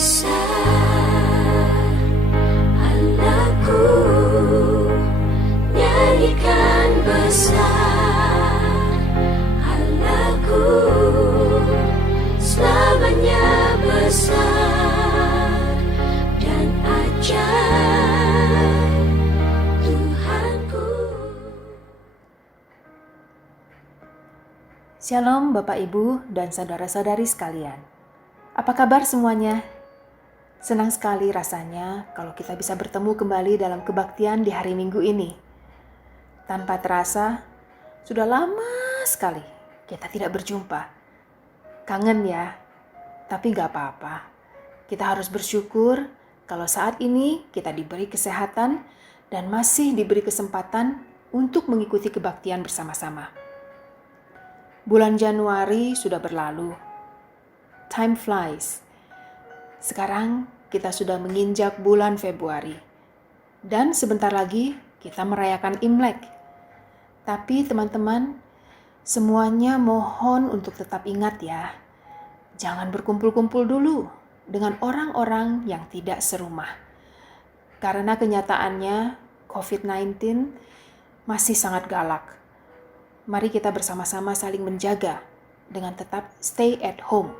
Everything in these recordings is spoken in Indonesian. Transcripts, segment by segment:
besar, Allahku, nyanyikan besar, Allahku, selamanya besar dan ajaib Tuhanku. Shalom Bapak Ibu dan saudara-saudari sekalian. Apa kabar semuanya? Senang sekali rasanya kalau kita bisa bertemu kembali dalam kebaktian di hari Minggu ini. Tanpa terasa, sudah lama sekali kita tidak berjumpa. Kangen ya, tapi gak apa-apa. Kita harus bersyukur kalau saat ini kita diberi kesehatan dan masih diberi kesempatan untuk mengikuti kebaktian bersama-sama. Bulan Januari sudah berlalu. Time flies. Sekarang kita sudah menginjak bulan Februari. Dan sebentar lagi kita merayakan Imlek. Tapi teman-teman, semuanya mohon untuk tetap ingat ya. Jangan berkumpul-kumpul dulu dengan orang-orang yang tidak serumah. Karena kenyataannya COVID-19 masih sangat galak. Mari kita bersama-sama saling menjaga dengan tetap stay at home.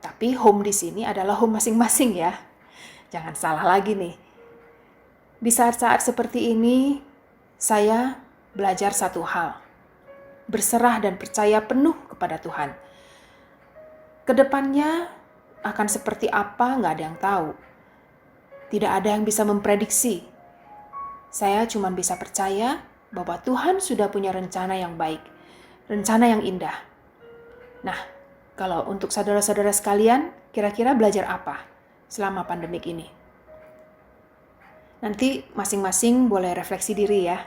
Tapi home di sini adalah home masing-masing ya. Jangan salah lagi nih. Di saat-saat seperti ini, saya belajar satu hal. Berserah dan percaya penuh kepada Tuhan. Kedepannya akan seperti apa nggak ada yang tahu. Tidak ada yang bisa memprediksi. Saya cuma bisa percaya bahwa Tuhan sudah punya rencana yang baik. Rencana yang indah. Nah, kalau untuk saudara-saudara sekalian, kira-kira belajar apa selama pandemik ini? Nanti masing-masing boleh refleksi diri ya.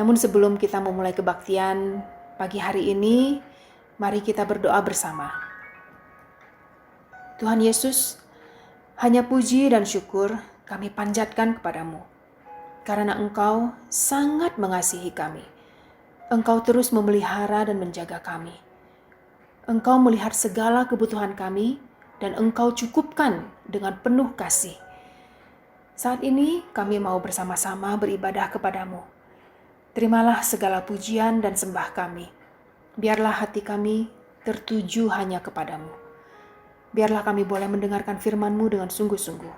Namun sebelum kita memulai kebaktian pagi hari ini, mari kita berdoa bersama. Tuhan Yesus, hanya puji dan syukur kami panjatkan kepadamu. Karena Engkau sangat mengasihi kami. Engkau terus memelihara dan menjaga kami. Engkau melihat segala kebutuhan kami dan Engkau cukupkan dengan penuh kasih. Saat ini kami mau bersama-sama beribadah kepadamu. Terimalah segala pujian dan sembah kami. Biarlah hati kami tertuju hanya kepadamu. Biarlah kami boleh mendengarkan firman-Mu dengan sungguh-sungguh.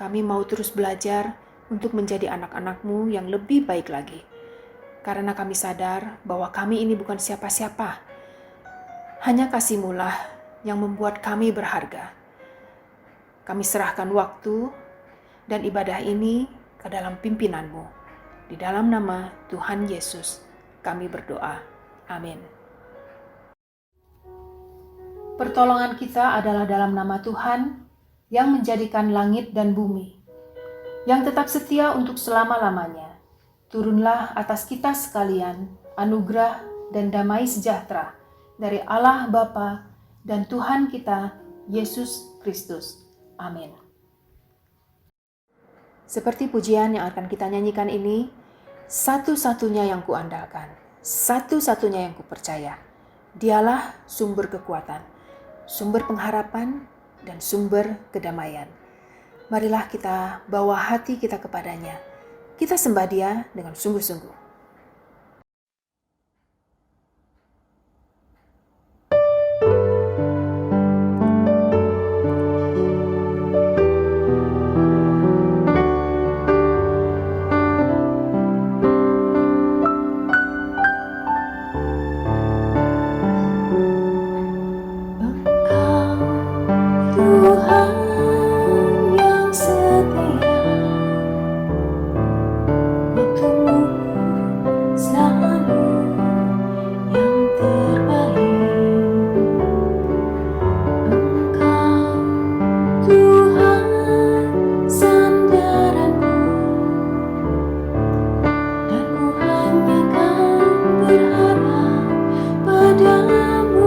Kami mau terus belajar untuk menjadi anak-anak-Mu yang lebih baik lagi. Karena kami sadar bahwa kami ini bukan siapa-siapa. Hanya kasih-Mu lah yang membuat kami berharga. Kami serahkan waktu dan ibadah ini ke dalam pimpinan-Mu. Di dalam nama Tuhan Yesus kami berdoa. Amin. Pertolongan kita adalah dalam nama Tuhan yang menjadikan langit dan bumi, yang tetap setia untuk selama-lamanya. Turunlah atas kita sekalian anugerah dan damai sejahtera dari Allah Bapa dan Tuhan kita, Yesus Kristus. Amin. Seperti pujian yang akan kita nyanyikan ini, satu-satunya yang kuandalkan, satu-satunya yang kupercaya. Dialah sumber kekuatan, sumber pengharapan, dan sumber kedamaian. Marilah kita bawa hati kita kepadanya. Kita sembah Dia dengan sungguh-sungguh. Padamu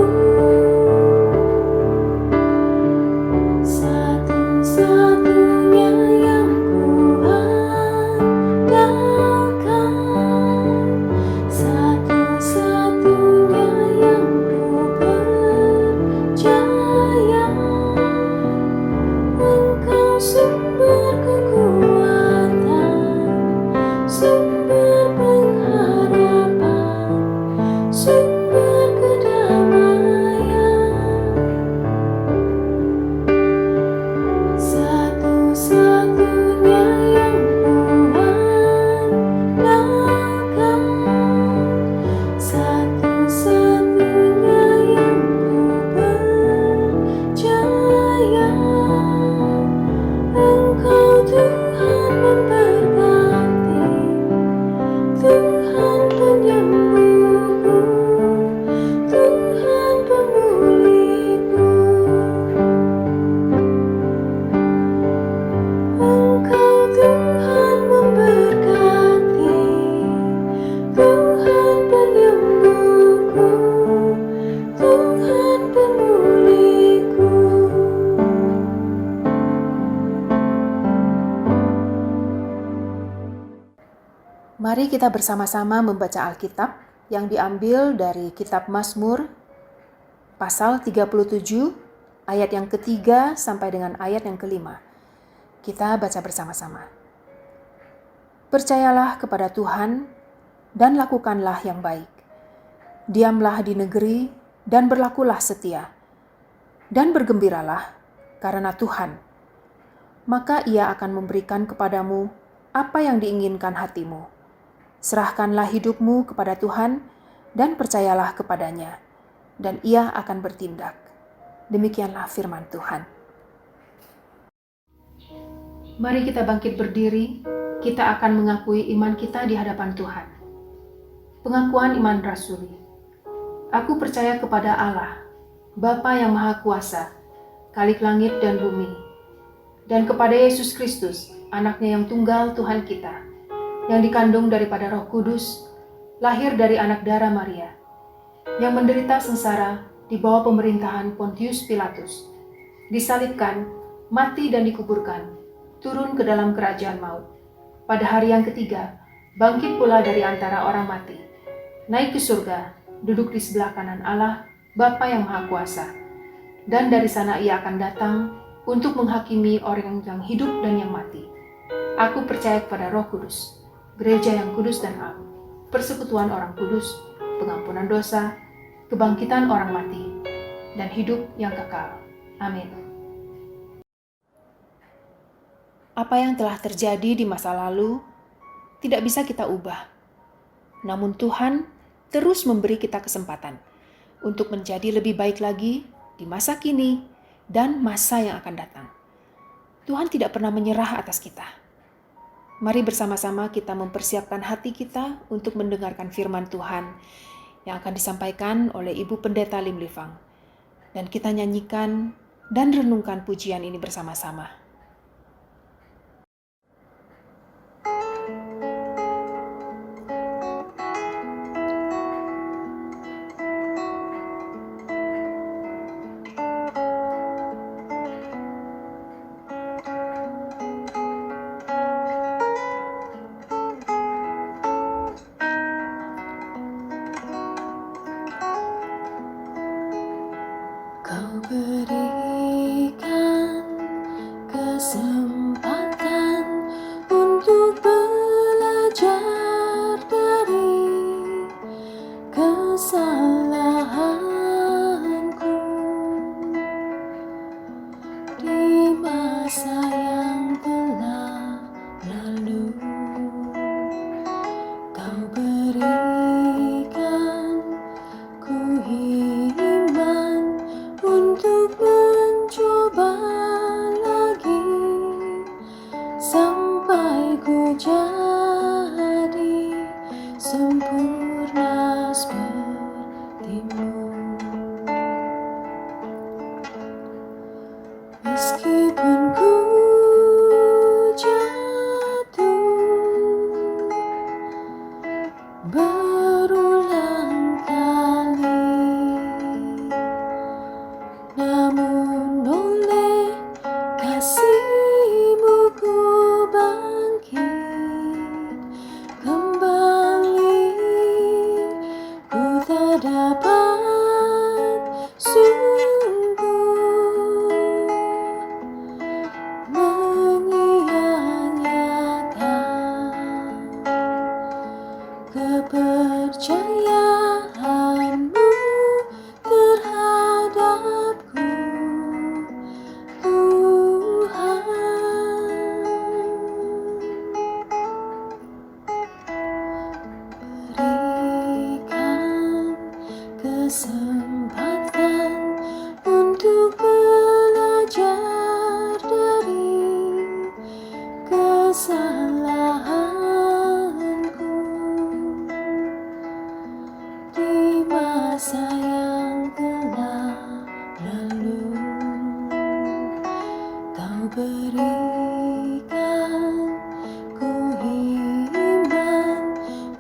Mari kita bersama-sama membaca Alkitab yang diambil dari kitab Mazmur pasal 37 ayat yang ketiga sampai dengan ayat yang kelima. Kita baca bersama-sama. Percayalah kepada Tuhan dan lakukanlah yang baik. Diamlah di negeri dan berlakulah setia. Dan bergembiralah karena Tuhan. Maka Ia akan memberikan kepadamu apa yang diinginkan hatimu. Serahkanlah hidupmu kepada Tuhan dan percayalah kepadanya, dan Ia akan bertindak. Demikianlah firman Tuhan. Mari kita bangkit berdiri, kita akan mengakui iman kita di hadapan Tuhan. Pengakuan iman rasuli. Aku percaya kepada Allah, Bapa yang Maha Kuasa, Khalik langit dan bumi, dan kepada Yesus Kristus, anaknya yang tunggal Tuhan kita, yang dikandung daripada Roh Kudus, lahir dari anak darah Maria, yang menderita sengsara di bawah pemerintahan Pontius Pilatus, disalibkan, mati dan dikuburkan, turun ke dalam kerajaan maut. Pada hari yang ketiga, bangkit pula dari antara orang mati, naik ke surga, duduk di sebelah kanan Allah, Bapa yang Maha Kuasa. Dan dari sana Ia akan datang untuk menghakimi orang yang hidup dan yang mati. Aku percaya kepada Roh Kudus, gereja yang kudus dan am, persekutuan orang kudus, pengampunan dosa, kebangkitan orang mati, dan hidup yang kekal. Amin. Apa yang telah terjadi di masa lalu tidak bisa kita ubah. Namun Tuhan terus memberi kita kesempatan untuk menjadi lebih baik lagi di masa kini dan masa yang akan datang. Tuhan tidak pernah menyerah atas kita. Mari bersama-sama kita mempersiapkan hati kita untuk mendengarkan firman Tuhan yang akan disampaikan oleh Ibu Pendeta Lim Livang. Dan kita nyanyikan dan renungkan pujian ini bersama-sama. Kau berikan kesempatan untuk belajar dari kesalahanku di masa yang telah lalu. Kau berikan ku iman untuk mencoba lagi sampai ku jadi sempurna sepertimu. Meskipun ku jatuh berulang kali, namun oleh kasih-Mu ku bangkit kembali. Ku tak dapat sungguh menyia-nyiakan kepercayaan-Mu terhadapku, Tuhan. Berikan kesempatan untuk belajar dari kesalahanku di masa yang telah lalu. Kau berikan ku iman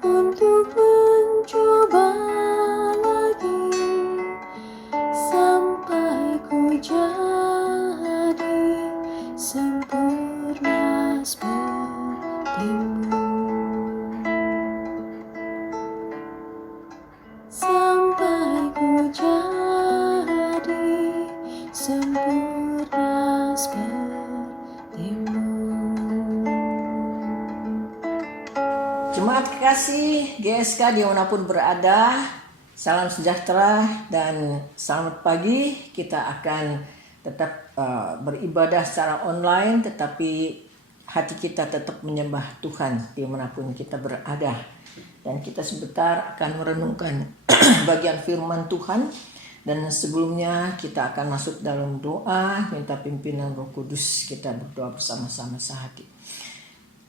untuk mencoba lagi sampai ku jadi sempurna seperti-Mu. sepertimu. Terima kasih GSK dimanapun berada. Salam sejahtera dan selamat pagi. Kita akan tetap beribadah secara online, tetapi hati kita tetap menyembah Tuhan dimanapun kita berada. Dan kita sebentar akan merenungkan bagian firman Tuhan. Dan sebelumnya kita akan masuk dalam doa, minta pimpinan Roh Kudus. Kita berdoa bersama-sama sehati.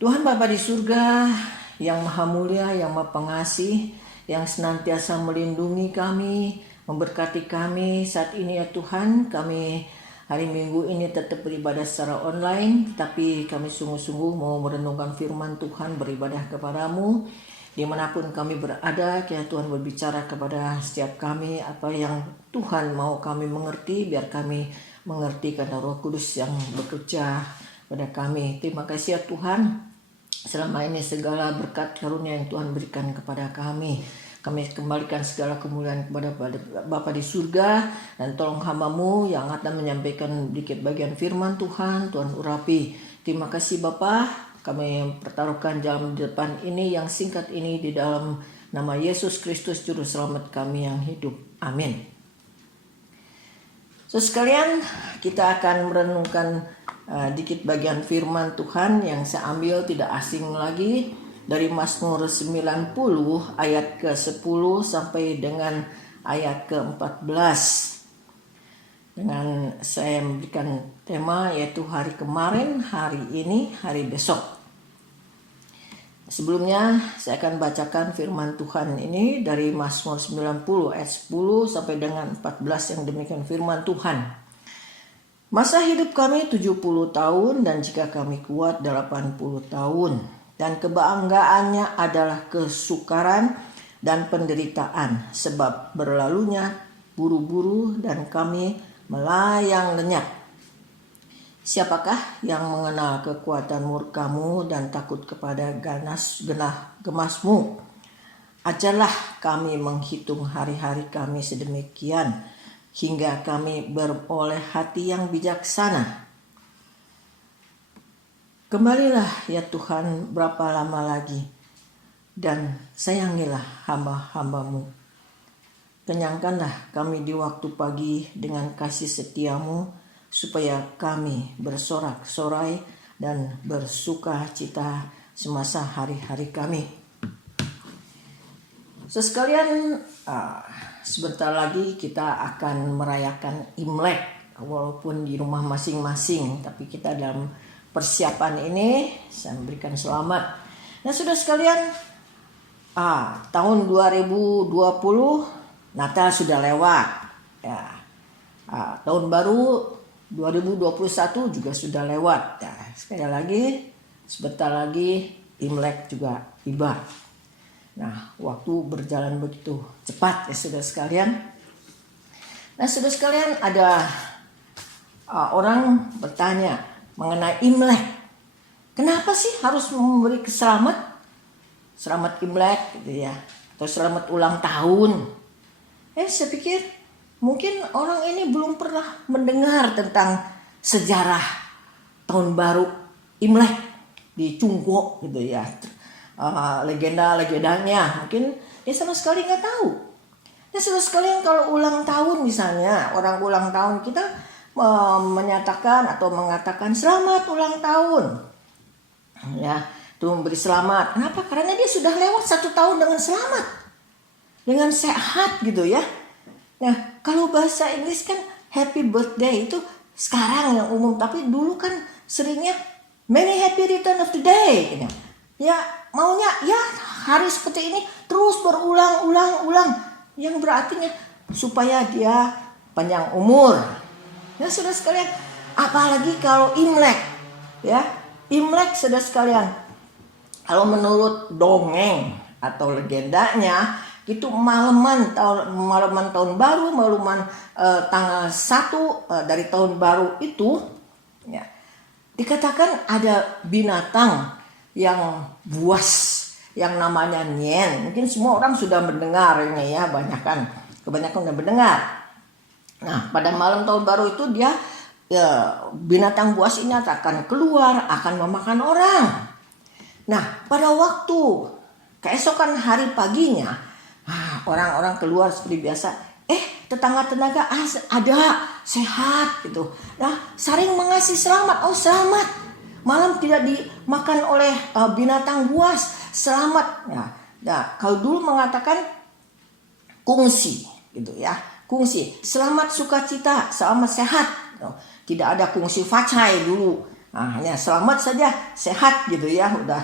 Tuhan Bapa di surga, yang maha mulia, yang maha pengasih, yang senantiasa melindungi kami, memberkati kami saat ini ya Tuhan. Kami hari Minggu ini tetap beribadah secara online, tapi kami sungguh-sungguh mau merenungkan firman Tuhan, beribadah kepadamu. Dimanapun kami berada, kiranya Tuhan berbicara kepada setiap kami apa yang Tuhan mau kami mengerti, biar kami mengerti karena Roh Kudus yang bekerja pada kami. Terima kasih ya Tuhan. Selama ini segala berkat karunia yang Tuhan berikan kepada kami kembalikan segala kemuliaan kepada Bapa di surga. Dan tolong hamba-Mu yang akan menyampaikan sedikit bagian firman Tuhan, Tuhan urapi. Terima kasih Bapa, kami pertaruhkan jam depan ini yang singkat ini di dalam nama Yesus Kristus Juru Selamat kami yang hidup. Amin. So sekalian, kita akan merenungkan dikit bagian firman Tuhan yang saya ambil tidak asing lagi dari Mazmur 90 ayat ke-10 sampai dengan ayat ke-14. Dengan saya memberikan tema yaitu hari kemarin, hari ini, hari besok. Sebelumnya saya akan bacakan firman Tuhan ini dari Mazmur 90 ayat 10 sampai dengan 14 yang demikian firman Tuhan. Masa hidup kami 70 tahun dan jika kami kuat 80 tahun. Dan kebanggaannya adalah kesukaran dan penderitaan. Sebab berlalunya buru-buru dan kami melayang lenyap. Siapakah yang mengenal kekuatan murka-Mu dan takut kepada gemasmu? Ajarlah kami menghitung hari-hari kami sedemikian, hingga kami beroleh hati yang bijaksana. Kembalilah ya Tuhan berapa lama lagi, dan sayangilah hamba-hamba-Mu. Kenyangkanlah kami di waktu pagi dengan kasih setia-Mu, supaya kami bersorak-sorai dan bersuka cita semasa hari-hari kami. Sekalian, sebentar lagi kita akan merayakan Imlek, walaupun di rumah masing-masing, tapi kita dalam persiapan ini saya memberikan selamat. Nah, sudah sekalian, tahun 2020 Natal sudah lewat. Ya, tahun baru 2021 juga sudah lewat. Ya, sekali lagi, sebentar lagi Imlek juga tiba. Nah, waktu berjalan begitu cepat ya saudara sekalian. Nah, saudara sekalian, ada orang bertanya mengenai Imlek. Kenapa sih harus memberi selamat Imlek gitu ya, atau selamat ulang tahun? Saya pikir mungkin orang ini belum pernah mendengar tentang sejarah tahun baru Imlek di Cungko gitu ya. Legenda-legendanya mungkin dia sama sekali nggak tahu. Nah, saudara sekalian, kalau ulang tahun misalnya, orang ulang tahun, kita menyatakan atau mengatakan selamat ulang tahun, ya, itu memberi selamat. Kenapa? Karena dia sudah lewat 1 tahun dengan selamat, dengan sehat gitu ya. Nah, kalau bahasa Inggris kan happy birthday itu sekarang yang umum, tapi dulu kan seringnya many happy return of the day gitu. Ya, maunya ya hari seperti ini terus berulang-ulang, yang berartinya supaya dia panjang umur. Nah, saudara sekalian, apalagi kalau Imlek, ya, Imlek saudara sekalian, kalau menurut dongeng atau legendanya, itu malaman tahun baru, malaman tanggal 1 dari tahun baru itu, ya, dikatakan ada binatang yang buas yang namanya nyen. Mungkin semua orang sudah mendengar ini ya, kebanyakan sudah mendengar. Nah, pada malam tahun baru itu dia binatang buas ini akan keluar, akan memakan orang. Nah, pada waktu keesokan hari paginya, orang-orang keluar seperti biasa. Tetangga-tetangga ada sehat gitu. Nah, saling mengasih selamat. Oh, selamat. Malam tidak dimakan oleh binatang buas. Selamat. Nah, kalau dulu mengatakan kungsi gitu ya. Kungsi. Selamat sukacita, selamat sehat. Tidak ada kungsi facai dulu. Hanya selamat saja, sehat gitu ya. Udah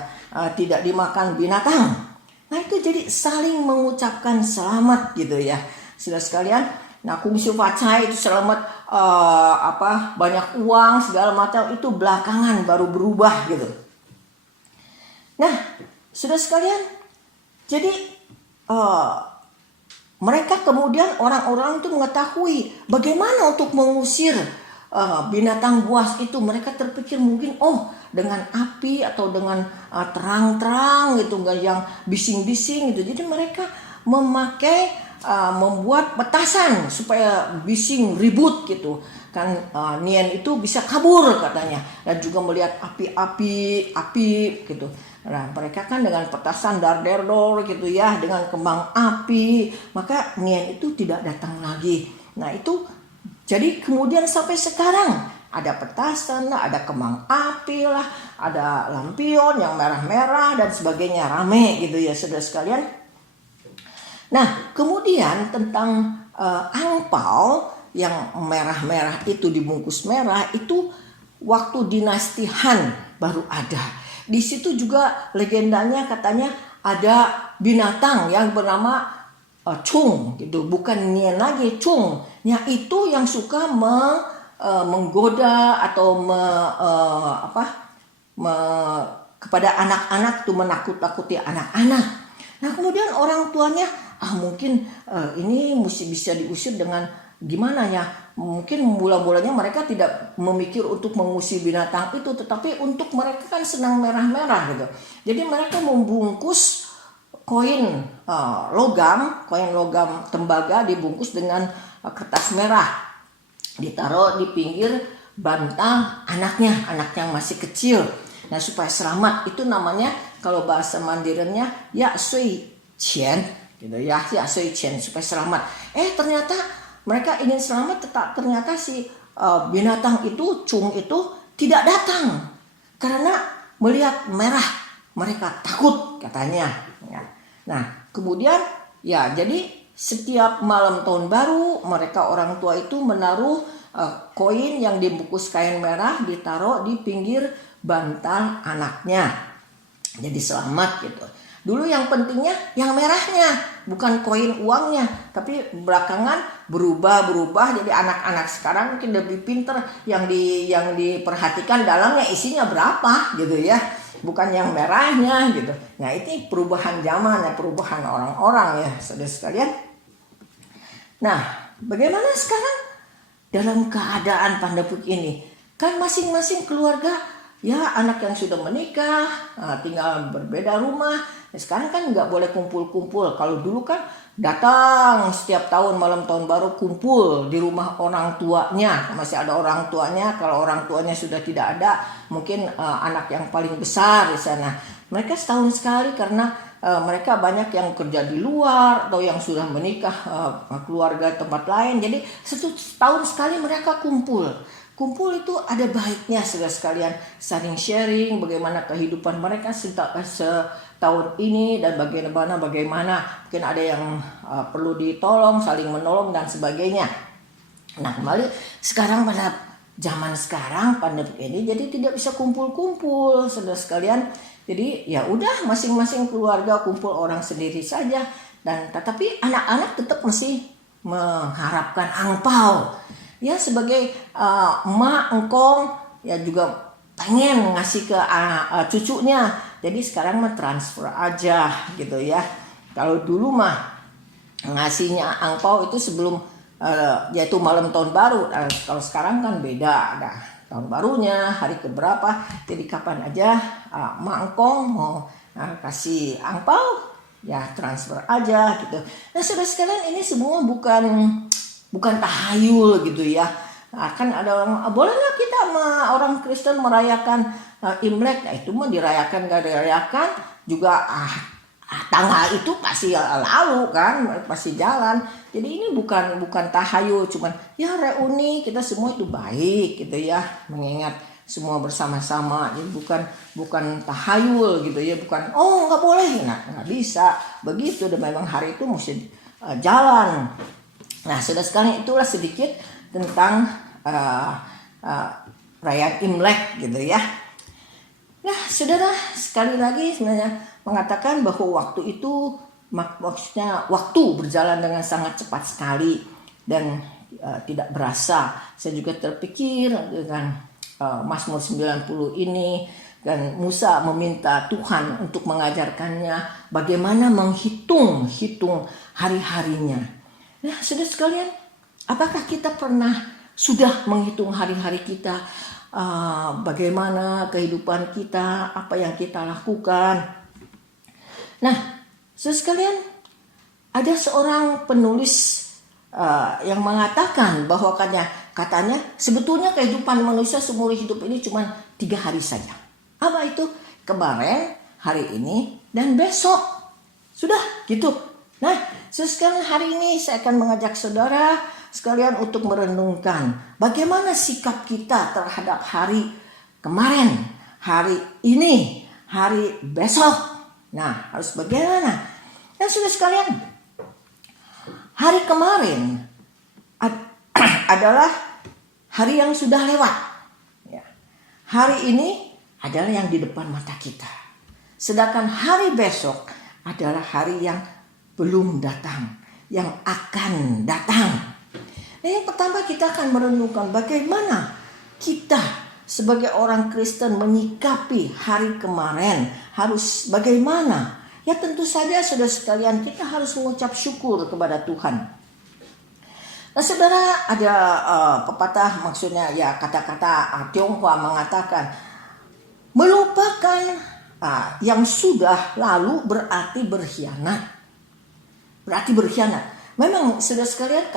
tidak dimakan binatang. Nah, itu jadi saling mengucapkan selamat gitu ya. Sudah sekalian, nah kungsi facai itu selamat banyak uang segala macam itu belakangan baru berubah gitu. Nah, sudah sekalian, jadi mereka kemudian orang-orang itu mengetahui bagaimana untuk mengusir binatang buas itu. Mereka terpikir mungkin dengan api atau dengan terang-terang gitu, nggak yang bising-bising gitu. Jadi mereka membuat petasan supaya bising ribut gitu kan, Nian itu bisa kabur katanya, dan juga melihat api gitu. Nah, mereka kan dengan petasan darderdor gitu ya, dengan kembang api, maka Nian itu tidak datang lagi. Nah, itu jadi kemudian sampai sekarang ada petasan lah, ada kembang api lah, ada lampion yang merah-merah dan sebagainya, rame gitu ya saudara sekalian. Nah, kemudian tentang angpau yang merah-merah itu dibungkus merah itu waktu dinasti Han baru ada. Di situ juga legendanya katanya ada binatang yang bernama Chung gitu, bukan Nian lagi, Chung. Ya, itu yang suka menggoda atau kepada anak-anak tuh, menakut-nakuti anak-anak. Nah, kemudian orang tuanya mungkin ini mesti bisa diusir dengan gimana ya. Mungkin mula-mulanya mereka tidak memikir untuk mengusir binatang itu, tetapi untuk mereka kan senang merah-merah gitu. Jadi mereka membungkus koin logam tembaga dibungkus dengan kertas merah, ditaruh di pinggir bantal anaknya yang masih kecil. Nah, supaya selamat, itu namanya kalau bahasa Mandarinnya ya sui qian gitu ya sui qian, supaya selamat. Ternyata mereka ingin selamat, ternyata si binatang itu, Chung itu tidak datang karena melihat merah, mereka takut katanya ya. Nah, kemudian ya jadi setiap malam tahun baru mereka orang tua itu menaruh koin yang dibungkus kain merah, ditaruh di pinggir bantal anaknya, jadi selamat gitu. Dulu yang pentingnya yang merahnya, bukan koin uangnya, tapi belakangan berubah. Jadi anak-anak sekarang mungkin lebih pintar, yang diperhatikan dalamnya isinya berapa gitu ya, bukan yang merahnya gitu. Nah, itu perubahan zaman ya, perubahan orang-orang ya saudara sekalian. Nah, bagaimana sekarang dalam keadaan pandemi ini? Kan masing-masing keluarga ya, anak yang sudah menikah tinggal berbeda rumah. Sekarang kan nggak boleh kumpul-kumpul. Kalau dulu kan datang setiap tahun malam tahun baru kumpul di rumah orang tuanya, masih ada orang tuanya. Kalau orang tuanya sudah tidak ada, mungkin anak yang paling besar di sana. Mereka setahun sekali karena mereka banyak yang kerja di luar atau yang sudah menikah keluarga tempat lain. Jadi setahun sekali mereka kumpul. Kumpul itu ada baiknya saudara sekalian, saling sharing bagaimana kehidupan mereka setahun ini dan bagaimana mungkin ada yang perlu ditolong, saling menolong dan sebagainya. Nah, kembali sekarang pada zaman sekarang pandemi ini jadi tidak bisa kumpul-kumpul saudara sekalian. Jadi ya udah masing-masing keluarga kumpul orang sendiri saja, dan tetapi anak-anak tetap masih mengharapkan angpau. Ya, sebagai emak engkong ya juga pengen ngasih ke cucunya. Jadi sekarang mah transfer aja gitu ya. Kalau dulu mah ngasihnya angpau itu sebelum yaitu malam tahun baru. Kalau sekarang kan beda, ada tahun barunya hari keberapa. Jadi kapan aja emak engkong mau kasih angpau ya transfer aja gitu. Nah, saudara sekalian, ini semua bukan tahayul gitu ya. Nah, kan ada orang, boleh nggak kita orang Kristen merayakan Imlek? Nah, itu mah dirayakan gak dirayakan juga tanggal itu pasti lalu kan, pasti jalan. Jadi ini bukan tahayul, cuman ya reuni kita semua itu baik gitu ya, mengingat semua bersama-sama. Jadi bukan tahayul gitu ya, bukan nggak boleh, nggak bisa begitu. Dan memang hari itu mesti jalan. Nah, sudah sekali itulah sedikit tentang perayaan Imlek gitu ya. Nah, saudara, sekali lagi sebenarnya mengatakan bahwa waktu itu maksudnya waktu berjalan dengan sangat cepat sekali dan tidak berasa. Saya juga terpikir dengan Mazmur 90 ini, dan Musa meminta Tuhan untuk mengajarkannya bagaimana menghitung hari-harinya. Nah, saudara sekalian, apakah kita sudah menghitung hari-hari kita? Bagaimana kehidupan kita, apa yang kita lakukan? Nah, saudara sekalian, ada seorang penulis yang mengatakan bahwa katanya sebetulnya kehidupan manusia seumur hidup ini cuma 3 hari saja. Apa itu? Kemarin, hari ini, dan besok. Sudah gitu. Nah, saudara sekalian, hari ini saya akan mengajak saudara sekalian untuk merenungkan bagaimana sikap kita terhadap hari kemarin, hari ini, hari besok. Nah, harus bagaimana? Dan saudara sekalian, hari kemarin adalah hari yang sudah lewat. Ya. Hari ini adalah yang di depan mata kita. Sedangkan hari besok adalah hari yang belum datang, yang akan datang. Yang pertama kita akan merenungkan bagaimana kita sebagai orang Kristen menyikapi hari kemarin. Harus bagaimana? Ya tentu saja saudara sekalian, kita harus mengucap syukur kepada Tuhan. Nah, saudara, ada pepatah, maksudnya ya kata-kata Tionghoa mengatakan melupakan yang sudah lalu berarti berkhianat. Berarti berkhianat. Memang saudara sekalian,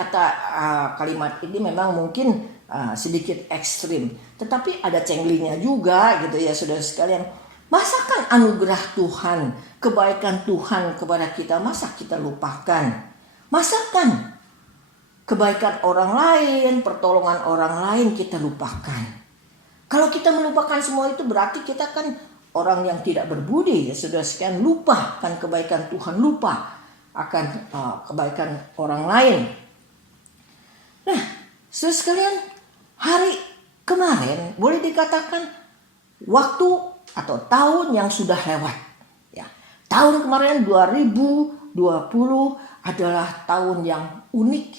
kalimat ini memang mungkin sedikit ekstrim, tetapi ada cenglinya juga gitu ya saudara sekalian. Masakan anugerah Tuhan, kebaikan Tuhan kepada kita, masa kita lupakan? Masakan kebaikan orang lain, pertolongan orang lain kita lupakan? Kalau kita melupakan semua itu berarti kita kan orang yang tidak berbudi ya saudara sekalian, lupa kan kebaikan Tuhan, lupa akan kebaikan orang lain. Nah, saudara sekalian, hari kemarin boleh dikatakan waktu atau tahun yang sudah lewat. Ya, tahun kemarin 2020 adalah tahun yang unik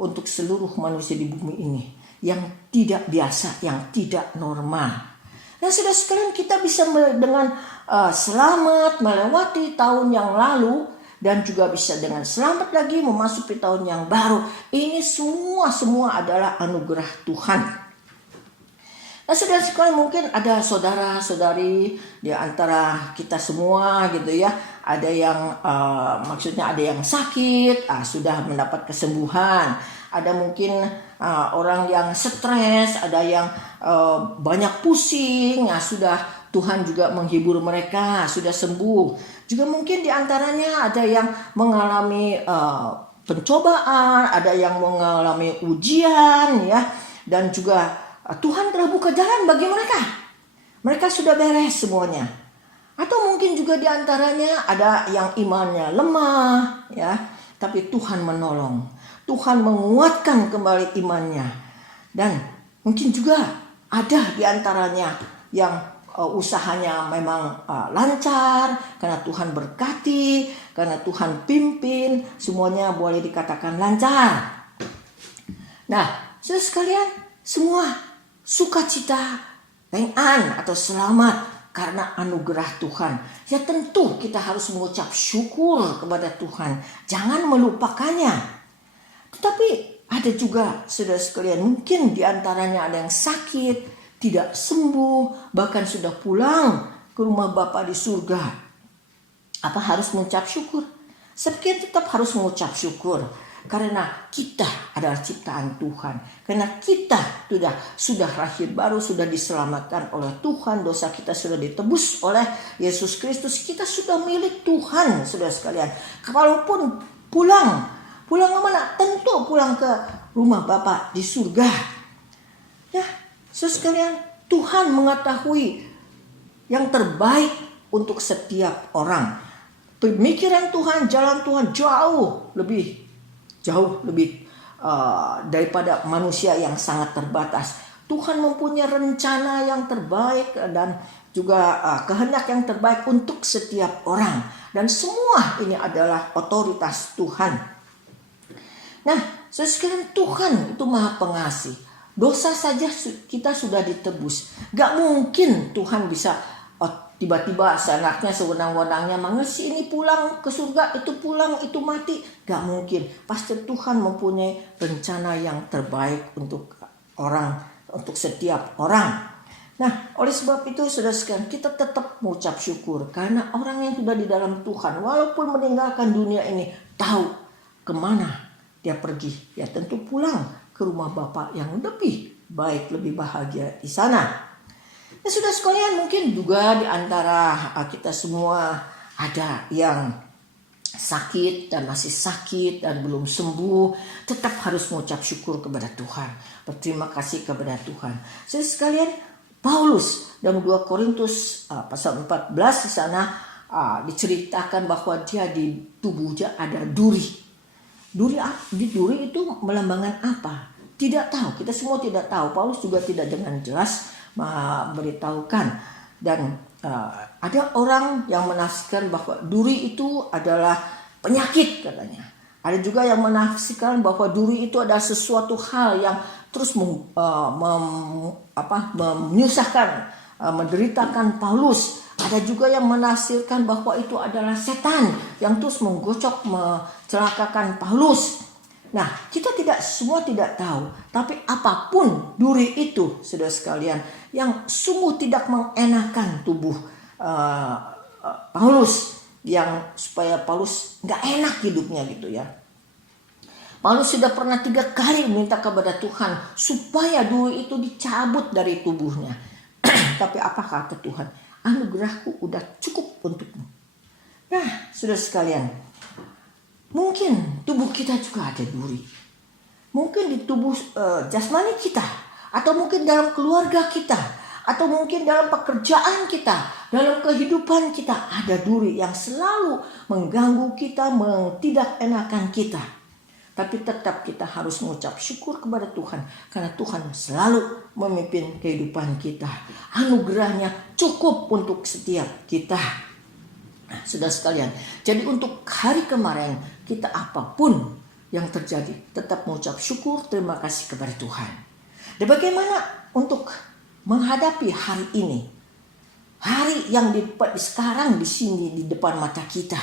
untuk seluruh manusia di bumi ini, yang tidak biasa, yang tidak normal. Nah, saudara sekalian, kita bisa dengan selamat melewati tahun yang lalu. Dan juga bisa dengan selamat lagi memasuki tahun yang baru. Ini semua adalah anugerah Tuhan. Nah, saudara sekalian, mungkin ada saudara-saudari di antara kita semua gitu ya. Ada yang maksudnya ada yang sakit, sudah mendapat kesembuhan. Ada mungkin orang yang stres, ada yang banyak pusing, sudah Tuhan juga menghibur mereka, sudah sembuh. Juga mungkin diantaranya ada yang mengalami pencobaan, ada yang mengalami ujian ya, dan juga Tuhan telah buka jalan bagi mereka. Mereka sudah beres semuanya. Atau mungkin juga diantaranya ada yang imannya lemah ya, tapi Tuhan menolong. Tuhan menguatkan kembali imannya. Dan mungkin juga ada diantaranya yang usahanya memang lancar karena Tuhan berkati, karena Tuhan pimpin, semuanya boleh dikatakan lancar. Nah, saudara sekalian, semua sukacita, pengan atau selamat karena anugerah Tuhan. Ya tentu kita harus mengucap syukur kepada Tuhan, jangan melupakannya. Tetapi ada juga saudara sekalian, mungkin diantaranya ada yang sakit, tidak sembuh, bahkan sudah pulang ke rumah Bapa di surga. Apa harus mengucap syukur? Saya pikir tetap harus mengucap syukur. Karena kita adalah ciptaan Tuhan. Karena kita sudah lahir baru, sudah diselamatkan oleh Tuhan. Dosa kita sudah ditebus oleh Yesus Kristus. Kita sudah milik Tuhan, saudara sekalian. Kalaupun pulang ke mana? Tentu pulang ke rumah Bapa di surga. Ya, saudara sekalian, Tuhan mengetahui yang terbaik untuk setiap orang. Pemikiran Tuhan, jalan Tuhan jauh lebih daripada manusia yang sangat terbatas. Tuhan mempunyai rencana yang terbaik dan juga kehendak yang terbaik untuk setiap orang. Dan semua ini adalah otoritas Tuhan. Nah, sekalian, Tuhan itu Maha Pengasih. Dosa saja kita sudah ditebus. Gak mungkin Tuhan bisa tiba-tiba seenaknya sewenang-wenangnya mengisi ini pulang ke surga, itu pulang, itu mati. Gak mungkin. Pasti Tuhan mempunyai rencana yang terbaik untuk orang, untuk setiap orang. Nah, oleh sebab itu saudara sekalian, kita tetap mengucap syukur karena orang yang sudah di dalam Tuhan, walaupun meninggalkan dunia ini, tahu kemana dia pergi. Ya tentu pulang ke rumah Bapa yang lebih baik, lebih bahagia di sana. Ya sudah sekalian, mungkin juga di antara kita semua ada yang sakit dan masih sakit dan belum sembuh, tetap harus mengucap syukur kepada Tuhan, berterima kasih kepada Tuhan. Jadi sekalian, Paulus dalam 2 Korintus pasal 14 di sana diceritakan bahwa dia di tubuhnya ada duri. Duri itu melambangkan apa? Tidak tahu, kita semua tidak tahu. Paulus juga tidak dengan jelas memberitahukan. Dan ada orang yang menafsirkan bahwa duri itu adalah penyakit katanya. Ada juga yang menafsirkan bahwa duri itu adalah sesuatu hal yang terus menyusahkan, menderitakan Paulus. Ada juga yang menafsirkan bahwa itu adalah setan yang terus menggocok, mencelakakan Paulus. Nah, kita semua tidak tahu. Tapi apapun duri itu, saudara sekalian, yang sungguh tidak mengenakan tubuh Paulus, yang supaya Paulus nggak enak hidupnya gitu ya. Paulus sudah pernah 3 kali meminta kepada Tuhan supaya duri itu dicabut dari tubuhnya. Tapi apa kata Tuhan? Anugerahku udah cukup untukmu. Nah, saudara sekalian, mungkin tubuh kita juga ada duri. Mungkin di tubuh jasmani kita, atau mungkin dalam keluarga kita, atau mungkin dalam pekerjaan kita, dalam kehidupan kita ada duri yang selalu mengganggu kita, tidak enakan kita. Tapi tetap kita harus mengucap syukur kepada Tuhan, karena Tuhan selalu memimpin kehidupan kita. Anugerahnya cukup untuk setiap kita. Nah, saudara sekalian, jadi untuk hari kemarin kita apapun yang terjadi tetap mengucap syukur, terima kasih kepada Tuhan. Dan bagaimana untuk menghadapi hari ini? Hari yang sekarang di sini di depan mata kita.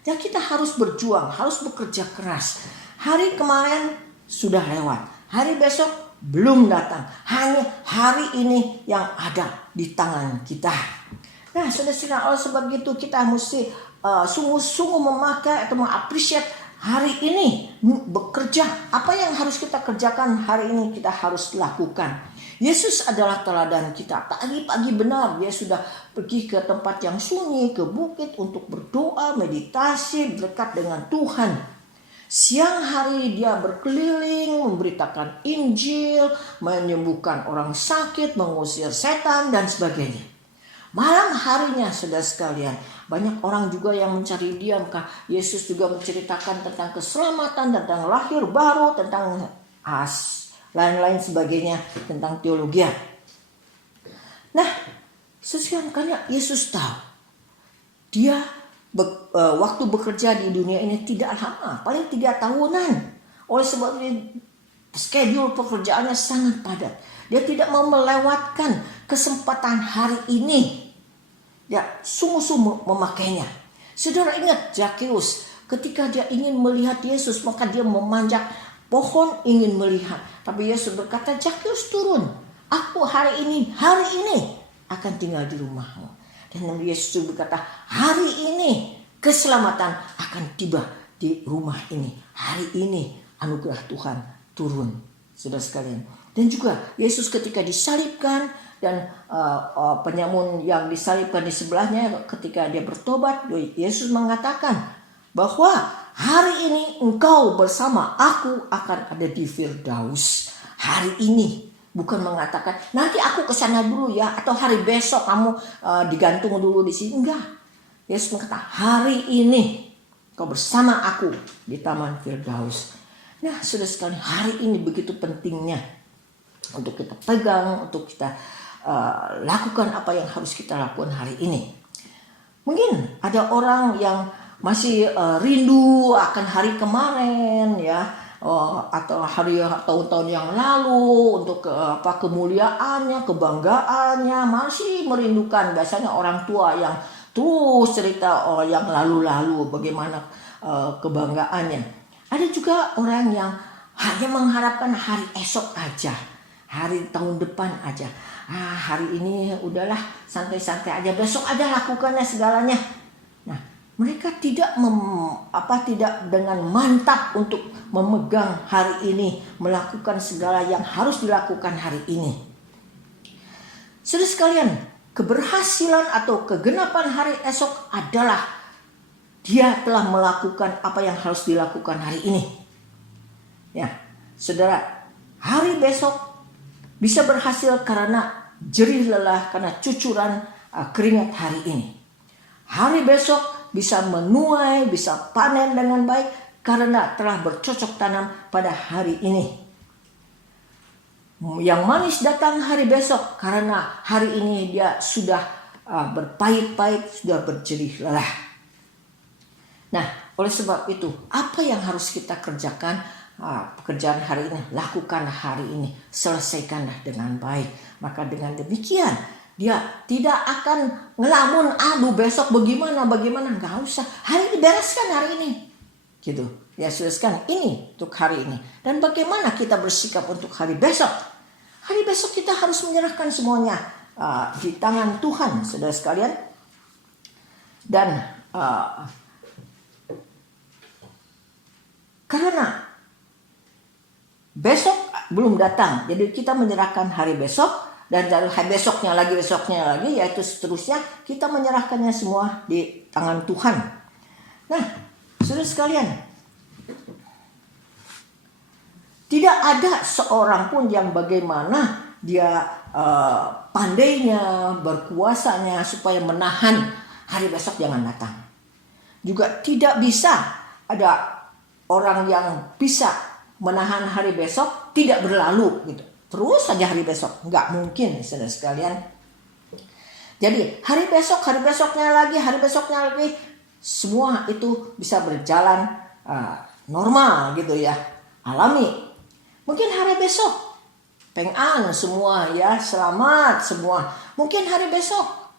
Dan kita harus berjuang, harus bekerja keras. Hari kemarin sudah lewat, hari besok belum datang. Hanya hari ini yang ada di tangan kita. Nah, saudara-saudara, oleh sebab itu kita mesti sungguh-sungguh memakai atau mengapresiasi hari ini, bekerja. Apa yang harus kita kerjakan hari ini kita harus lakukan. Yesus adalah teladan kita. Pagi-pagi benar dia sudah pergi ke tempat yang sunyi, ke bukit untuk berdoa, meditasi, dekat dengan Tuhan. Siang hari dia berkeliling, memberitakan Injil, menyembuhkan orang sakit, mengusir setan dan sebagainya. Malam harinya, saudara sekalian, banyak orang juga yang mencari dia. Maka Yesus juga menceritakan tentang keselamatan, tentang lahir baru, tentang lain-lain sebagainya, tentang teologi. Nah, sesuai karena Yesus tahu dia waktu bekerja di dunia ini tidak lama, paling 3 tahunan. Oleh sebab itu schedule pekerjaannya sangat padat. Dia tidak mau melewatkan kesempatan hari ini. Dia sungguh-sungguh memakainya. Saudara ingat Zakheus, ketika dia ingin melihat Yesus, maka dia memanjat pohon ingin melihat. Tapi Yesus berkata, Zakheus turun. Aku hari ini akan tinggal di rumahmu. Dan Yesus berkata, hari ini keselamatan akan tiba di rumah ini. Hari ini anugerah Tuhan turun, saudara sekalian. Dan juga Yesus ketika disalibkan dan penyamun yang disalibkan di sebelahnya, ketika dia bertobat, Yesus mengatakan bahwa hari ini engkau bersama aku akan ada di Firdaus. Hari ini, bukan mengatakan nanti aku ke sana dulu ya, atau hari besok kamu digantung dulu di sini. Enggak. Yesus mengatakan hari ini kau bersama aku di Taman Firdaus. Nah, saudara sekalian, hari ini begitu pentingnya untuk kita pegang, untuk kita lakukan apa yang harus kita lakukan hari ini. Mungkin ada orang yang masih rindu akan hari kemarin ya, atau hari tahun-tahun yang lalu untuk kemuliaannya, kebanggaannya, masih merindukan. Biasanya orang tua yang terus cerita yang lalu-lalu bagaimana kebanggaannya. Ada juga orang yang hanya mengharapkan hari esok aja, hari tahun depan aja. Hari ini udahlah santai-santai aja, besok aja lakukannya segalanya. Nah, mereka tidak dengan mantap untuk memegang hari ini, melakukan segala yang harus dilakukan hari ini. Saudara sekalian, keberhasilan atau kegenapan hari esok adalah dia telah melakukan apa yang harus dilakukan hari ini. Ya, saudara, hari besok bisa berhasil karena jerih lelah, karena cucuran keringat hari ini. Hari besok bisa menuai, bisa panen dengan baik karena telah bercocok tanam pada hari ini. Yang manis datang hari besok karena hari ini dia sudah berpahit-pahit, sudah berjerih lelah. Nah, oleh sebab itu, apa yang harus kita kerjakan? Pekerjaan hari ini, lakukan hari ini, selesaikanlah dengan baik. Maka dengan demikian dia tidak akan ngelamun, aduh besok bagaimana, nggak usah. Hari ini bereskan hari ini, gitu. Ya sudah, ini untuk hari ini. Dan bagaimana kita bersikap untuk hari besok? Hari besok kita harus menyerahkan semuanya di tangan Tuhan, saudara sekalian. Dan karena besok belum datang, jadi kita menyerahkan hari besok. Dan dari besoknya lagi, yaitu seterusnya kita menyerahkannya semua di tangan Tuhan. Nah, saudara sekalian, tidak ada seorang pun yang bagaimana dia pandainya, berkuasanya supaya menahan hari besok jangan datang. Juga tidak bisa ada orang yang bisa menahan hari besok tidak berlalu gitu. Terus saja hari besok, nggak mungkin, saudara sekalian. Jadi hari besoknya lagi, semua itu bisa berjalan normal gitu ya, alami. Mungkin hari besok, peng'an semua ya, selamat semua. Mungkin hari besok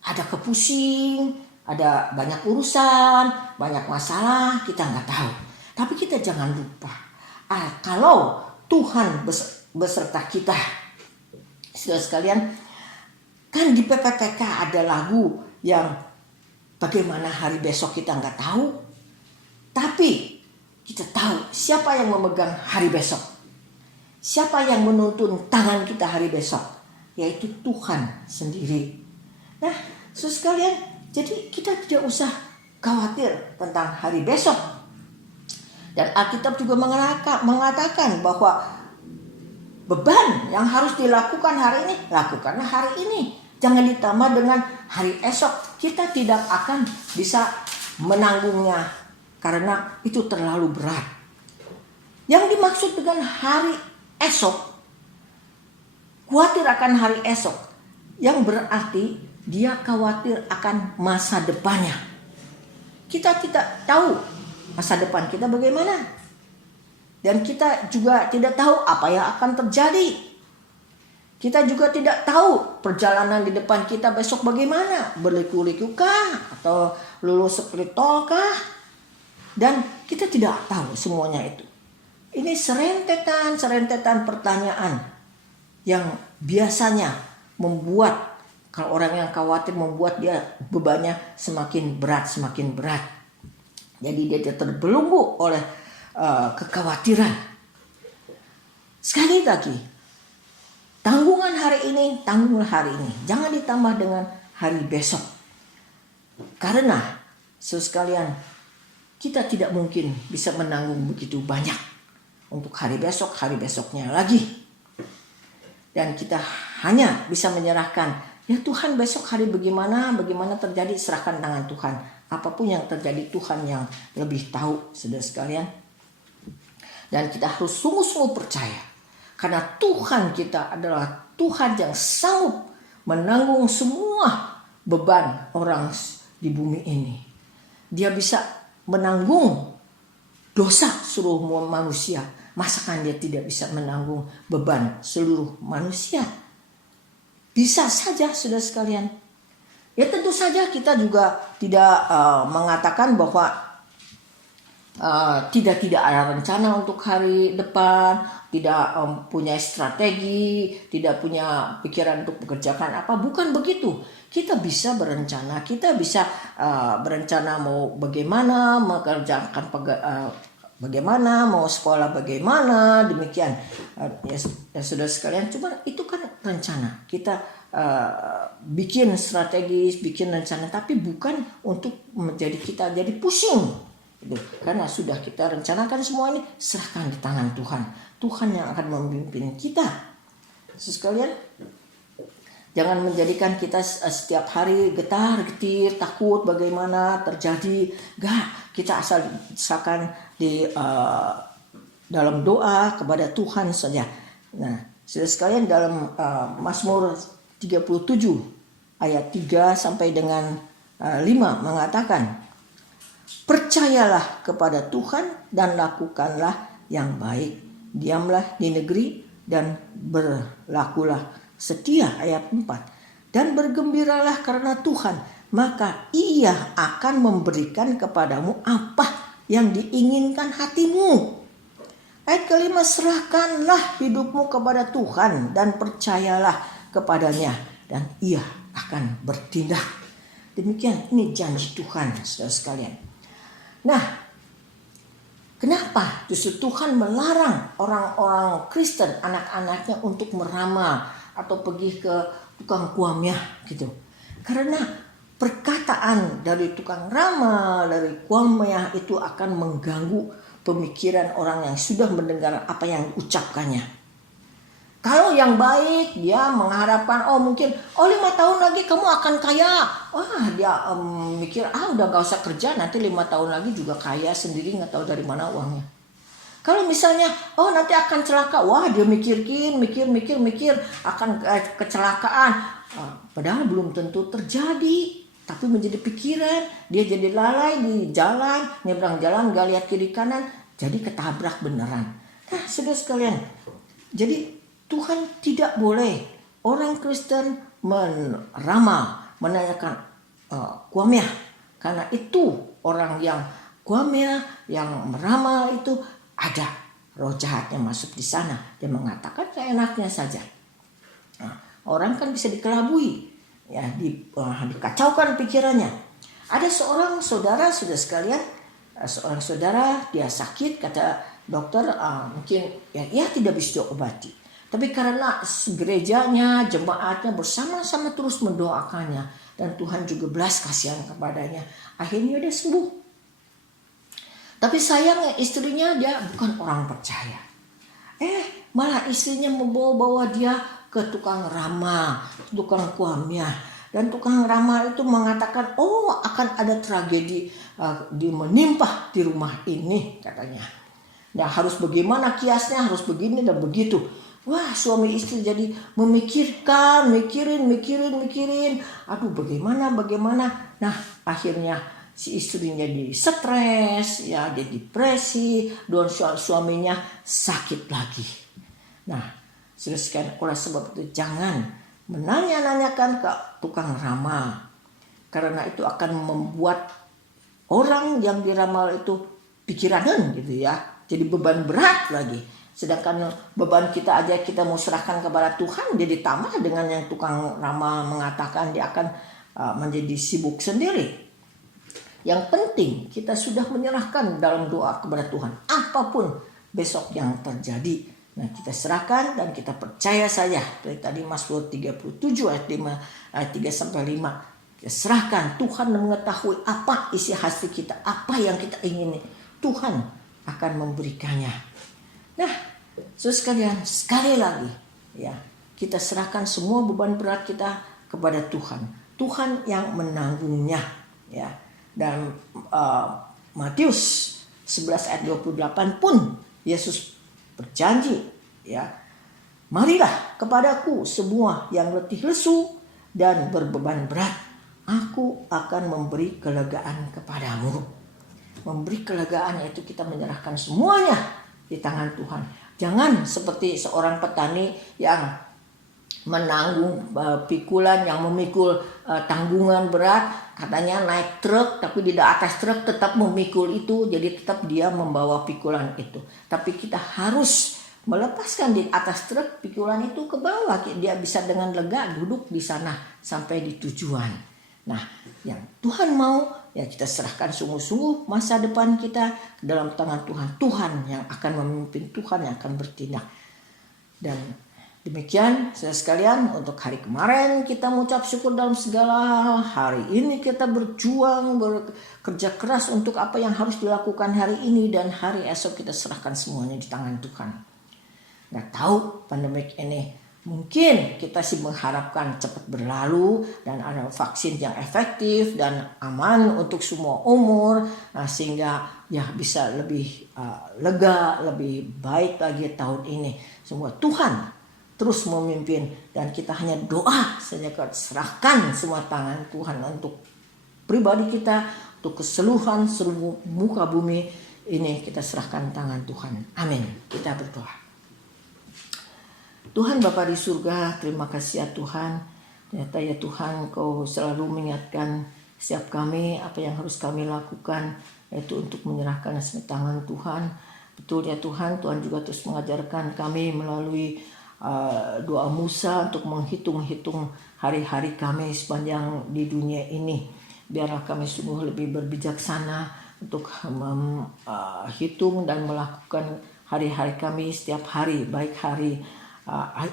ada kepusing, ada banyak urusan, banyak masalah, kita nggak tahu. Tapi kita jangan lupa, kalau Tuhan beserta kita, saudara sekalian, kan di PPPK ada lagu yang bagaimana hari besok kita nggak tahu, tapi kita tahu siapa yang memegang hari besok, siapa yang menuntun tangan kita hari besok, yaitu Tuhan sendiri. Nah, saudara sekalian, jadi kita tidak usah khawatir tentang hari besok. Dan Alkitab juga mengatakan bahwa beban yang harus dilakukan hari ini, lakukanlah hari ini. Jangan ditambah dengan hari esok. Kita tidak akan bisa menanggungnya karena itu terlalu berat. Yang dimaksud dengan hari esok, khawatir akan hari esok, yang berarti dia khawatir akan masa depannya. Kita tidak tahu masa depan kita bagaimana. Dan kita juga tidak tahu apa yang akan terjadi. Kita juga tidak tahu perjalanan di depan kita besok bagaimana. Berliku-liku kah? Atau lulus seperti tol kah? Dan kita tidak tahu semuanya itu. Ini serentetan pertanyaan yang biasanya membuat, kalau orang yang khawatir, membuat dia bebannya semakin berat. Jadi dia tidak terbelenggu oleh kekhawatiran. Sekali lagi, tanggungan hari ini, tanggungan hari ini. Jangan ditambah dengan hari besok. Karena, saudara sekalian, kita tidak mungkin bisa menanggung begitu banyak untuk hari besok, hari besoknya lagi. Dan kita hanya bisa menyerahkan, ya Tuhan besok hari bagaimana terjadi, serahkan tangan Tuhan. Apapun yang terjadi, Tuhan yang lebih tahu, saudara sekalian. Dan kita harus sungguh-sungguh percaya. Karena Tuhan kita adalah Tuhan yang sanggup menanggung semua beban orang di bumi ini. Dia bisa menanggung dosa seluruh manusia. Masakan dia tidak bisa menanggung beban seluruh manusia? Bisa saja, saudara sekalian. Ya tentu saja kita juga tidak mengatakan bahwa tidak ada rencana untuk hari depan, tidak punya strategi, tidak punya pikiran untuk mengerjakan apa. Bukan begitu. Kita bisa berencana, kita bisa berencana mau bagaimana, mengerjakan bagaimana, mau sekolah bagaimana, demikian. Ya saudara sekalian, cuma itu kan rencana. Kita bikin strategis, bikin rencana, tapi bukan untuk menjadi kita jadi pusing. Karena sudah kita rencanakan semua ini, serahkan di tangan Tuhan. Tuhan yang akan memimpin kita. Sekalian, jangan menjadikan kita setiap hari getar-getir, takut bagaimana terjadi. Enggak, kita asalkan di dalam doa kepada Tuhan saja. Nah, saudara sekalian, dalam Mazmur 37 ayat 3 sampai dengan 5 mengatakan, percayalah kepada Tuhan dan lakukanlah yang baik. Diamlah di negeri dan berlakulah setia. Ayat 4. Dan bergembiralah karena Tuhan, maka Ia akan memberikan kepadamu apa yang diinginkan hatimu. Ayat kelima, serahkanlah hidupmu kepada Tuhan dan percayalah kepadanya dan Ia akan bertindak. Demikian, ini janji Tuhan, saudara sekalian. Nah, kenapa justru Tuhan melarang orang-orang Kristen, anak-anaknya untuk meramal atau pergi ke tukang kuamyah gitu? Karena perkataan dari tukang ramal, dari kuamyah itu akan mengganggu pemikiran orang yang sudah mendengar apa yang diucapkannya. Kalau yang baik, dia mengharapkan, mungkin 5 tahun lagi kamu akan kaya. Dia mikir, udah gak usah kerja, nanti 5 tahun lagi juga kaya sendiri, gak tahu dari mana uangnya. Kalau misalnya, nanti akan celaka, dia mikir akan kecelakaan. Padahal belum tentu terjadi, tapi menjadi pikiran. Dia jadi lalai di jalan, nyebrang jalan, gak lihat kiri kanan, jadi ketabrak beneran. Nah, saudara sekalian, jadi Tuhan tidak boleh orang Kristen meramal, menanyakan kuamyah. Karena itu orang yang kuamyah, yang meramal itu ada roh jahatnya masuk di sana. Dia mengatakan seenaknya saja. Orang kan bisa dikelabui, ya, dikacaukan pikirannya. Ada seorang saudara, saudara sekalian, dia sakit, kata dokter mungkin ya tidak bisa diobati. Tapi karena gerejanya, jemaatnya bersama-sama terus mendoakannya. Dan Tuhan juga belas kasihan kepadanya. Akhirnya dia sembuh. Tapi sayangnya istrinya dia bukan orang percaya. Malah istrinya membawa dia ke tukang ramal, tukang kuamyah. Dan tukang ramal itu mengatakan, akan ada tragedi menimpa di rumah ini katanya. Nah, harus bagaimana kiasnya, harus begini dan begitu. Wah, suami istri jadi memikirkan, mikirin. Aduh, bagaimana? Nah, akhirnya si istrinya jadi stres, ya, dia depresi, dan suaminya sakit lagi. Nah, selesaikan oleh sebab itu jangan menanya-nanyakan ke tukang ramal. Karena itu akan membuat orang yang diramal itu pikiran gitu ya. Jadi beban berat lagi. Sedangkan beban kita aja kita mau serahkan kepada Tuhan, jadi ditambah dengan yang tukang ramal mengatakan, dia akan menjadi sibuk sendiri. Yang penting kita sudah menyerahkan dalam doa kepada Tuhan. Apapun besok yang terjadi, nah kita serahkan dan kita percaya saja. Dari tadi Mazmur 37 ayat 3 sampai 5. Kita serahkan, Tuhan mengetahui apa isi hati kita, apa yang kita ingini. Tuhan akan memberikannya. Nah, saudara sekalian, sekali lagi ya, kita serahkan semua beban berat kita kepada Tuhan. Tuhan yang menanggungnya ya. Dan Matius 11 ayat 28 pun Yesus berjanji ya, marilah kepadaku semua yang letih lesu dan berbeban berat, aku akan memberi kelegaan kepadamu. Memberi kelegaan yaitu kita menyerahkan semuanya di tangan Tuhan. Jangan seperti seorang petani yang menanggung pikulan, yang memikul tanggungan berat, katanya naik truk tapi di atas truk tetap memikul itu, jadi tetap dia membawa pikulan itu. Tapi kita harus melepaskan di atas truk pikulan itu ke bawah, dia bisa dengan lega duduk di sana sampai di tujuan. Nah, yang Tuhan mau ya kita serahkan sungguh-sungguh masa depan kita ke dalam tangan Tuhan. Tuhan yang akan memimpin, Tuhan yang akan bertindak. Dan demikian saudara sekalian, untuk hari kemarin kita mengucap syukur dalam segala hal. Hari ini kita berjuang, bekerja keras untuk apa yang harus dilakukan hari ini, dan hari esok kita serahkan semuanya di tangan Tuhan. Nggak tahu pandemik ini, mungkin kita sih mengharapkan cepat berlalu dan ada vaksin yang efektif dan aman untuk semua umur, sehingga ya bisa lebih lega, lebih baik lagi tahun ini. Semua Tuhan terus memimpin dan kita hanya doa saja, serahkan semua tangan Tuhan untuk pribadi kita, untuk keseluruhan seluruh muka bumi ini kita serahkan tangan Tuhan. Amin. Kita berdoa. Tuhan Bapa di surga, terima kasih ya Tuhan. Ternyata ya Tuhan, Kau selalu mengingatkan setiap kami apa yang harus kami lakukan, yaitu untuk menyerahkan semua tangan Tuhan. Betul ya Tuhan, Tuhan juga terus mengajarkan kami melalui doa Musa untuk menghitung-hitung hari-hari kami sepanjang di dunia ini. Biarlah kami sungguh lebih berbijaksana untuk menghitung dan melakukan hari-hari kami setiap hari, baik hari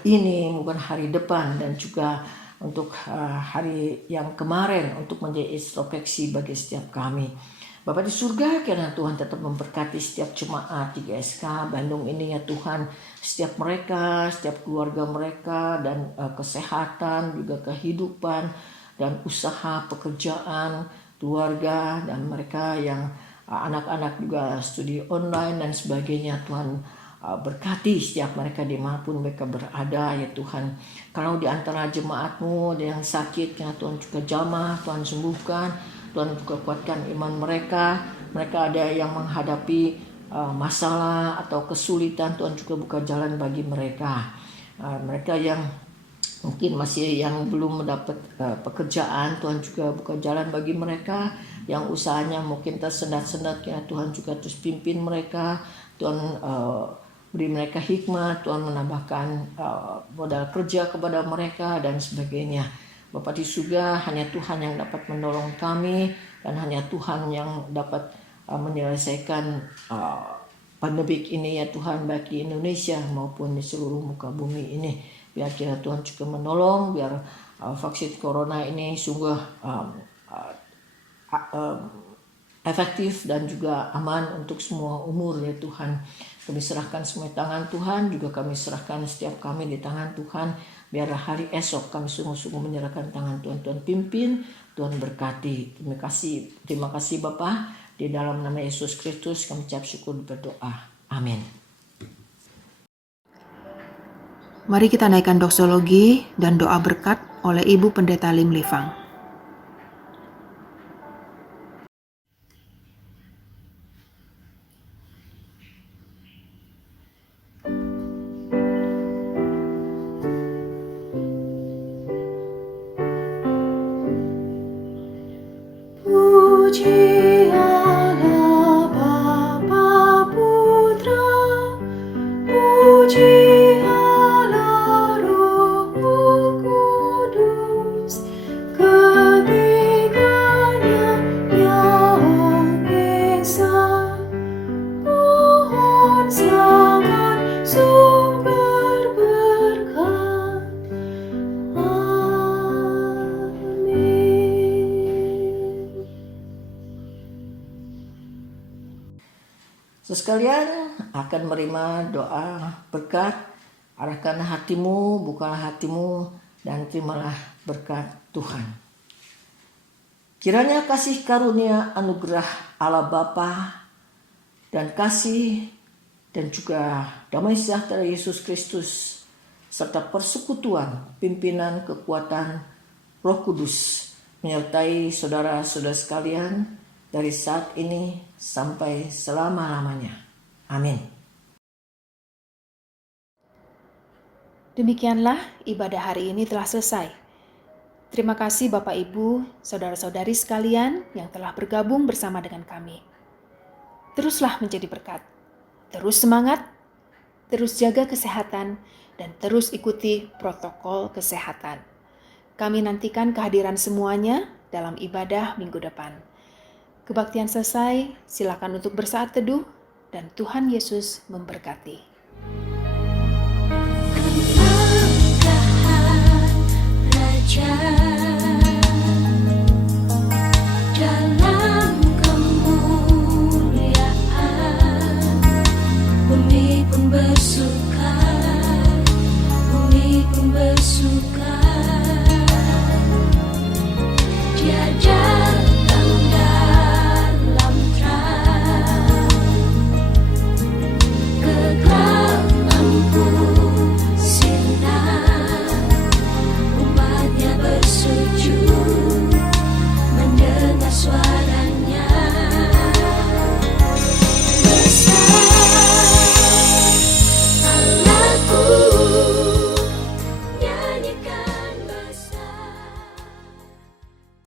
ini maupun hari depan, dan juga untuk hari yang kemarin, untuk menjadi introspeksi bagi setiap kami. Bapa di surga, kiranya Tuhan tetap memberkati setiap jemaat di GSK Bandung ini ya Tuhan, setiap mereka, setiap keluarga mereka, dan kesehatan, juga kehidupan, dan usaha, pekerjaan, keluarga, dan mereka yang anak-anak juga studi online dan sebagainya. Tuhan berkati setiap mereka dimanapun mereka berada ya Tuhan. Kalau di antara jemaat-Mu ada yang sakit, ya Tuhan juga jamah, Tuhan sembuhkan. Tuhan juga kuatkan iman mereka. Mereka ada yang menghadapi masalah atau kesulitan, Tuhan juga buka jalan bagi mereka. Mereka yang mungkin masih yang belum mendapat pekerjaan, Tuhan juga buka jalan bagi mereka. Yang usahanya mungkin tersendat-sendat, ya Tuhan juga terus pimpin mereka. Tuhan beri mereka hikmat, Tuhan menambahkan modal kerja kepada mereka dan sebagainya. Bapa di surga, hanya Tuhan yang dapat menolong kami, dan hanya Tuhan yang dapat menyelesaikan pandemik ini ya Tuhan, baik di Indonesia maupun di seluruh muka bumi ini. Biar kiranya Tuhan juga menolong, biar vaksin corona ini sungguh efektif dan juga aman untuk semua umur ya Tuhan. Kami serahkan semua tangan Tuhan, juga kami serahkan setiap kami di tangan Tuhan. Biarlah hari esok kami sungguh-sungguh menyerahkan tangan Tuhan. Tuhan pimpin, Tuhan berkati. Terima kasih Bapa. Di dalam nama Yesus Kristus kami ucap syukur berdoa. Amin. Mari kita naikkan doksologi dan doa berkat oleh Ibu Pendeta Lim Livang. Puji Allah Bapa Putra, puji Allah Roh Kudus, ketiganya Sekalian akan menerima doa berkat, arahkan hatimu, bukalah hatimu, dan terimalah berkat Tuhan. Kiranya kasih karunia anugerah Allah Bapa dan kasih dan juga damai sejahtera Yesus Kristus serta persekutuan pimpinan kekuatan Roh Kudus menyertai saudara-saudara sekalian dari saat ini sampai selama-lamanya. Amin. Demikianlah ibadah hari ini telah selesai. Terima kasih Bapak Ibu, saudara-saudari sekalian yang telah bergabung bersama dengan kami. Teruslah menjadi berkat. Terus semangat, terus jaga kesehatan, dan terus ikuti protokol kesehatan. Kami nantikan kehadiran semuanya dalam ibadah minggu depan. Kebaktian selesai, silakan untuk bersaat teduh, dan Tuhan Yesus memberkati. Raja